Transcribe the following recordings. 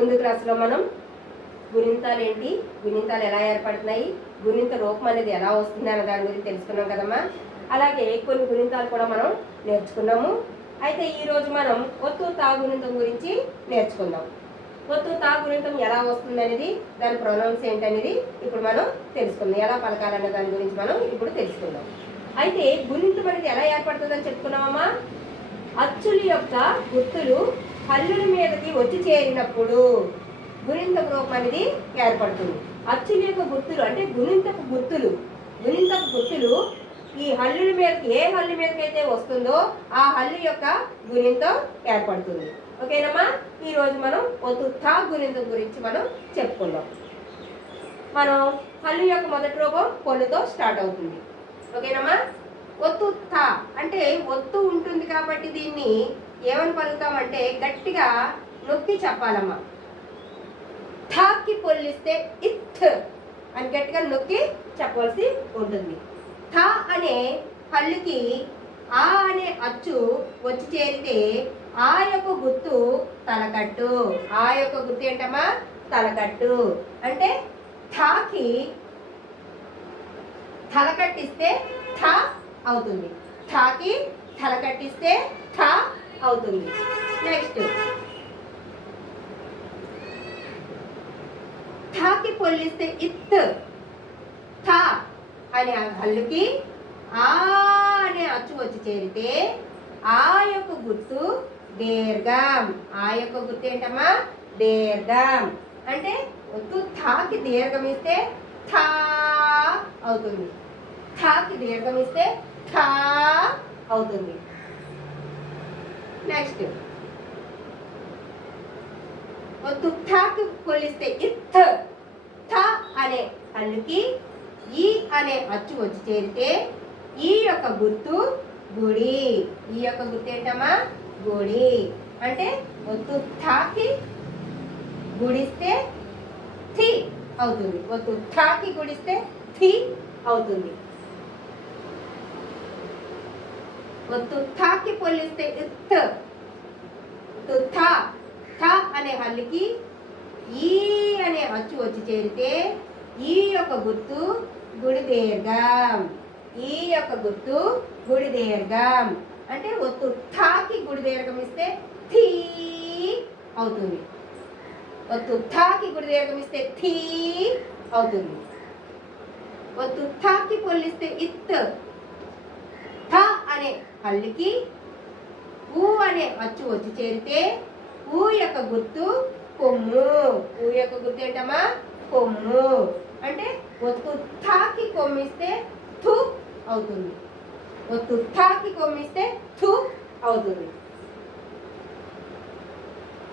ముందు క్లాసులో మనం గుణింతాలు ఏంటి, గుణింతాలు ఎలా ఏర్పడుతున్నాయి, గుణింత రూపం అనేది ఎలా వస్తుంది అనే దాని గురించి తెలుసుకున్నాం కదమ్మా. అలాగే కొన్ని గుణింతాలు కూడా మనం నేర్చుకున్నాము. అయితే ఈరోజు మనం ఒత్తు తా గుణింతం గురించి నేర్చుకుందాం. ఒత్తు తా గుణింతం ఎలా వస్తుంది అనేది, దాని ప్రొనౌన్స్ ఏంటనేది ఇప్పుడు మనం తెలుసుకుందాం. ఎలా పలకాలనే దాని గురించి మనం ఇప్పుడు తెలుసుకుందాం. అయితే గుణింతం అనేది ఎలా ఏర్పడుతుందని చెప్పుకున్నామమ్మా. అచ్చుల యొక్క గుర్తులు హల్లుల మీదకి వచ్చి చేరినప్పుడు గుణింతపు రూపం అనేది ఏర్పడుతుంది. అచ్చుల యొక్క గుర్తులు అంటే గుణింతపు గుర్తులు ఈ హల్లుల మీదకి, ఏ హల్లు మీదకి అయితే వస్తుందో ఆ హల్లు యొక్క గుణింతం ఏర్పడుతుంది. ఓకేనమ్మా. ఈరోజు మనం ఒత్తు తా గుణింతం గురించి మనం చెప్పుకుందాం. మనం హల్లు యొక్క మొదటి రూపం పొల్లుతో స్టార్ట్ అవుతుంది. ఓకేనమ్మా. ఒత్తు తా అంటే ఒత్తు ఉంటుంది కాబట్టి దీన్ని ఏమని పలుకుతామంటే గట్టిగా నొక్కి చెప్పాలమ్మా. థాకి పొల్లిస్తే ఇత్ అని గట్టిగా నొక్కి చెప్పవలసి ఉంటుంది. థా అనే హల్లుకి ఆ అనే అచ్చు వచ్చి చేరితే ఆ యొక్క గుర్తు తలకట్టు. ఆ యొక్క గుర్తు ఏంటమ్మా? తలకట్టు. అంటే థాకి తలకట్టిస్తే థా అవుతుంది. థాకి తలకట్టిస్తే థా అవుతుంది. నెక్స్ట్ థాకి పొల్లిస్తే ఇత్. థా అనే హల్లుకి ఆ అనే అచ్చు వచ్చి చేరితే ఆ యొక్క గుర్తు దీర్ఘం. ఆ యొక్క గుర్తు ఏంటమ్మా? దీర్ఘం. అంటే ఒత్తు థాకి దీర్ఘం ఇస్తే థా అవుతుంది. థాకి దీర్ఘం ఇస్తే థా అవుతుంది. నెక్స్ట్ ఒత్తు థాకి పోలిస్తే ఇత్. థ అనే హల్లుకి ఈ అనే అచ్చు వచ్చి చేరితే ఈ యొక్క గుర్తు గుడి. ఈ యొక్క గుర్తు ఏంటమ్మా? గుడి. అంటే ఒత్తు థాకి గుడిస్తే థి అవుతుంది. ఒత్తు థాకి గుడిస్తే థి అవుతుంది. ఒత్తు థాకి పొల్లిస్తే ఇత్. థా థా అనే హల్లుకి ఈ అనే అచ్చు వచ్చి చేరితే ఈ యొక్క గుర్తు గుడి దీర్ఘం. ఈ యొక్క గుర్తు గుడి దీర్ఘం. అంటే ఒత్తు థాకి గుడి దీర్ఘం ఇస్తే థీ అవుతుంది. ఒత్తు థాకి గుడి దీర్ఘం ఇస్తే థీ అవుతుంది. ఒత్తు థాకి పొల్లిస్తే ఇత్. థ అనే హల్లుకి ఊ అనే అచ్చు వచ్చి చేరితే ఊ యొక్క గుర్తు కొమ్ము. ఊ యొక్క గుర్తు ఏంటమ్మా? కొమ్ము. అంటే ఒత్తు థాకి కొమ్మిస్తే థు అవుతుంది. ఒత్తు థాకి కొమ్మిస్తే థు అవుతుంది.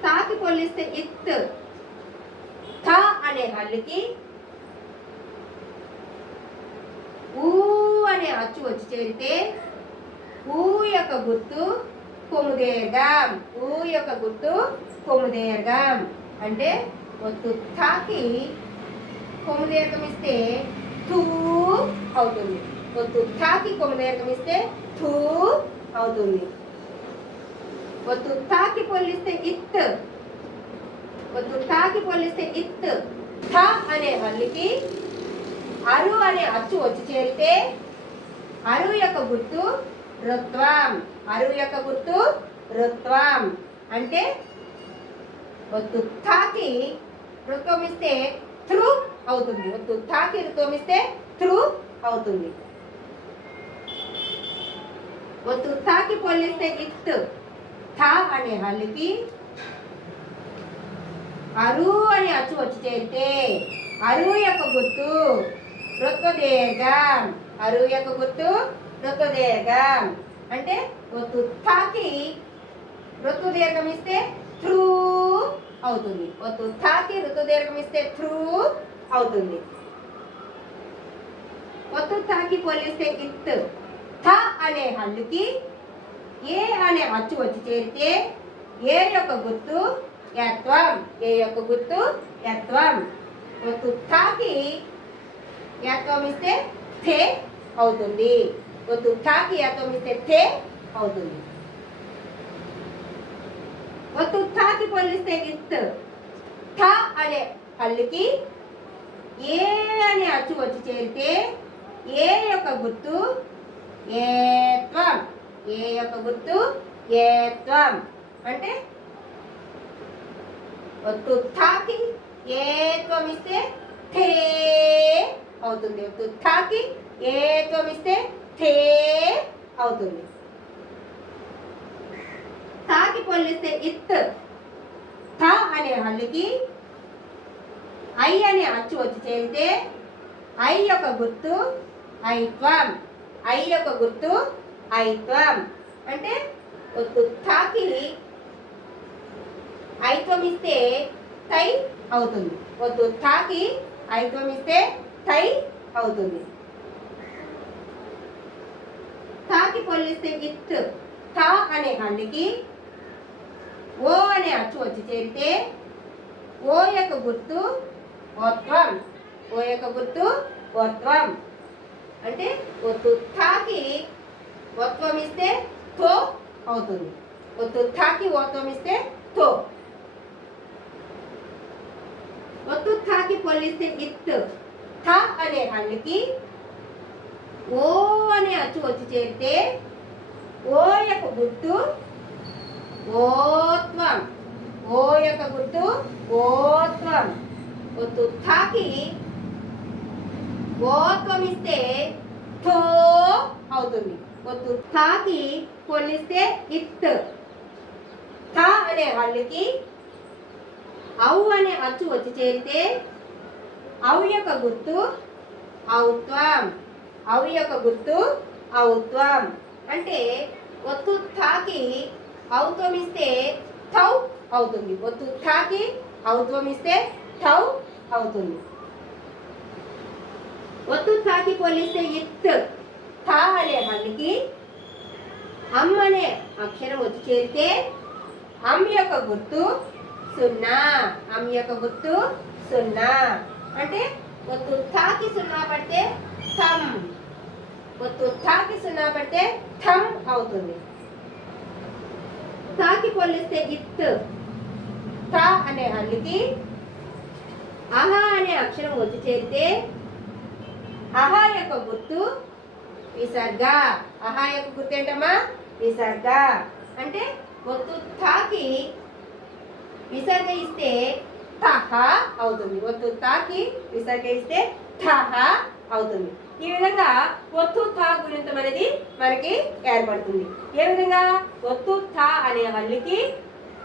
తాకి పొల్లిస్తే ఇత్. థ అనే హల్లుకి ఊ అనే అచ్చు వచ్చి చేరితే ఊ యొక్క గుర్తు కొమ్ము దీర్ఘం. ఊ యొక్క గుర్తు కొమ్ము దీర్ఘం. అంటే ఒత్తు థాకి కొమ్ము దీర్ఘం ఇస్తే థూ అవుతుంది. ఒత్తు థాకి కొమ్ము దీర్ఘం ఇస్తే థూ అవుతుంది. ఒత్తు థాకి పొల్లిస్తే ఇత్. ఒత్తు థాకి పొల్లిస్తే ఇత్. థ అనే హల్లుకి అరు అనే అచ్చు వచ్చి చేరితే అరు యొక్క గుర్తు రుత్వం. అరు యొక్క గుర్తు రుత్వం. అంటే ఒత్తు థాకి రుత్వం ఇస్తే త్రు అవుతుంది. ఒత్తు థాకి రుత్వం ఇస్తే త్రు అవుతుంది. ఒత్తు థాకి పొల్లిస్తే ఇత్. థా అనే హల్లుకి అరు అనే అచ్చు వచ్చి చేరితే అరు యొక్క గుర్తు రుత్వ దీర్ఘం. అరు యొక్క గుర్తు రుత్వ దీర్ఘం. అంటే ఒత్తు థాకి రుత్వ దీర్ఘం ఇస్తే త్రూ అవుతుంది. ఒత్తు థాకి రుత్వ దీర్ఘం ఇస్తే త్రూ అవుతుంది. ఒత్తు థాకి పొల్లిస్తే ఇత్. థ అనే హల్లుకి ఏ అనే అచ్చు వచ్చి చేరితే ఏ యొక్క గుర్తు యత్వం. ఏ యొక్క గుర్తు యత్వం. ఒత్తు థాకి యత్వం ఇస్తే థే అవుతుంది. ఒత్తు థాకి యత్వం ఇస్తే థే అవుతుంది. ఒత్తు థాకి పొల్లిస్తే ఇత్. అనే హల్లుకి ఏ అనే అచ్చు వచ్చి చేరితే ఏ యొక్క గుర్తు ఏత్వం. ఏ యొక్క గుర్తు ఏత్వం. అంటే ఒత్తు థాకి ఏత్వం ఇస్తే థే అవుతుంది. ఒత్తు థాకి ఏత్వం ఇస్తే థే అవుతుంది. తాకి పొల్లిస్తే ఇత్. థ అనే హల్లుకి ఐ అనే అచ్చు వచ్చి చేరితే ఐ యొక్క గుర్తు ఐత్వం. ఐ యొక్క గుర్తు ఐత్వం. అంటే ఒత్తు థాకి ఐత్వం ఇస్తే తై అవుతుంది. ఒత్తు థాకి ఐత్వం ఇస్తే తై అవుతుంది. తాకి పొల్లిస్తే ఇత్. థ అనే హల్లుకి ఓ అనే అచ్చు వచ్చి చేరితే ఓ యొక్క గుర్తు ఓత్వం. ఓ యొక్క గుర్తు ఓత్వం. అంటే ఒత్తు థాకి ఓత్వం ఇస్తే థో అవుతుంది. ఒత్తు థాకి ఓత్వం ఇస్తే థో. ఒత్తు థాకి పొల్లిస్తే ఇత్. థ అనే హల్లుకి ఓ అనే అచ్చు వచ్చి చేరితే ఓ యొక్క గుర్తు ఓత్వం. ఓ యొక్క గుర్తు ఓత్వం. ఒత్తు థాకి ఓత్వం ఇస్తే థో అవుతుంది. ఒత్తు థాకి పొల్లిస్తే ఇత్. థ అనే హల్లుకి ఔ అనే అచ్చు వచ్చి చేరితే ఔ యొక్క గుర్తు ఔత్వం. ఔ యొక్క గుర్తు ఔత్వం. అంటే ఒత్తు థాకి ఔత్వం ఇస్తే థౌ అవుతుంది. ఒత్తు థాకి ఔత్వం ఇస్తే థౌ అవుతుంది. ఒత్తు థాకి పొల్లిస్తే ఇత్. థ అనే హల్లుకి అమ్ అనే అక్షరం వచ్చి చేరితే అమ్ యొక్క గుర్తు సున్నా. అమ్ యొక్క గుర్తు సున్నా. అంటే ఒత్తు థాకి సున్నా పడితే థమ్. ఒత్తు థాకి సున్నా పడితే థమ్ అవుతుంది. థాకి పొల్లిస్తే ఇత్. థ అనే హల్లుకి అహా అనే అక్షరం వచ్చి చేరితే అహా యొక్క గుర్తు విసర్గ. అహా యొక్క గుర్తు ఏంటమ్మా విసర్గ. అంటే ఒత్తు థాకి విసర్గ ఇస్తే తహ అవుతుంది. ఒత్తు తాకి విసర్గ ఇస్తే థహ అవుతుంది. ఈ విధంగా ఒత్తు థ గుణింతం అనేది మనకి ఏర్పడుతుంది. ఏ విధంగా ఒత్తు థ అనే హల్లుకి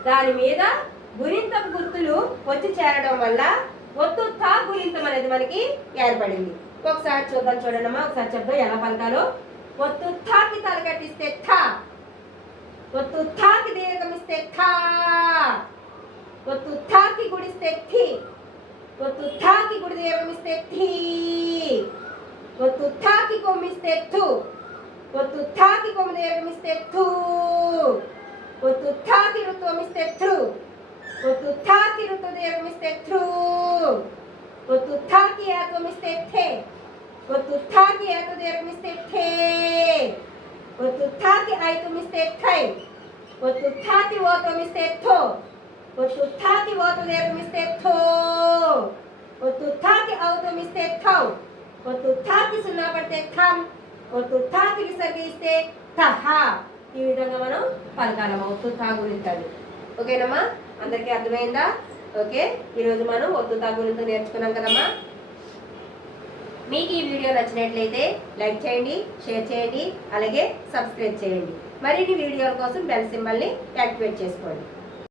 దాని మీద గుణింతం గుర్తులు వచ్చి చేరడం వల్ల ఒత్తు థ గుణింతం అనేది మనకి ఏర్పడింది. ఒకసారి చూద్దాం. చూడండమ్మా, ఒకసారి చెప్దాం ఎలా పలకాలో. ఒత్తు థాకి తలకట్టిస్తే థ. ఒత్తు థాకి దీర్ఘం ఇస్తే థా. ఒత్తు థాకి గుడిస్తే థి. ఒత్తు థాకి గుడి దీర్ఘం ఇస్తే థీ. ఒత్తు థాకి కొమ్మిస్తే థు. ఒత్తు థాకి కొమ్మి దీర్ఘం ఇస్తే థూ. ఒత్తు థాకి రుత్వం ఇస్తే థృ. ఒత్తు థాకి రుత్వ దీర్ఘం ఇస్తే థ్రూ. ఒత్తు థాకి యాత్వం ఇస్తే థే. ఒత్తు థాకి యాత్వ దీర్ఘం ఇస్తే థే. ఒత్తు థాకి ఐత్వం ఇస్తే థై. ఒత్తు థాకి ఓత్వం ఇస్తే థో. ఒత్తు థాకి ఓత్వ దీర్ఘం ఇస్తే థో. ఒత్తు థాకి ఔత్వం ఇస్తే థౌ. ఒత్తు థాకి సున్నా పడితే థమ్. ఒత్తు థాకి విసర్గ ఇస్తే థహ. ఈ విధంగా మనం పలకాలమ్మా ఒత్తు థా గుణింతాలు. ఓకేనమ్మా, అందరికీ అర్థమైందా? ఓకే, ఈరోజు మనం ఒత్తు థా గుణింతం నేర్చుకున్నాం కదమ్మా. మీకు ఈ వీడియో నచ్చినట్లయితే లైక్ చేయండి, షేర్ చేయండి, అలాగే సబ్స్క్రైబ్ చేయండి. మరిన్ని వీడియోల కోసం బెల్ సింబల్ని యాక్టివేట్ చేసుకోండి.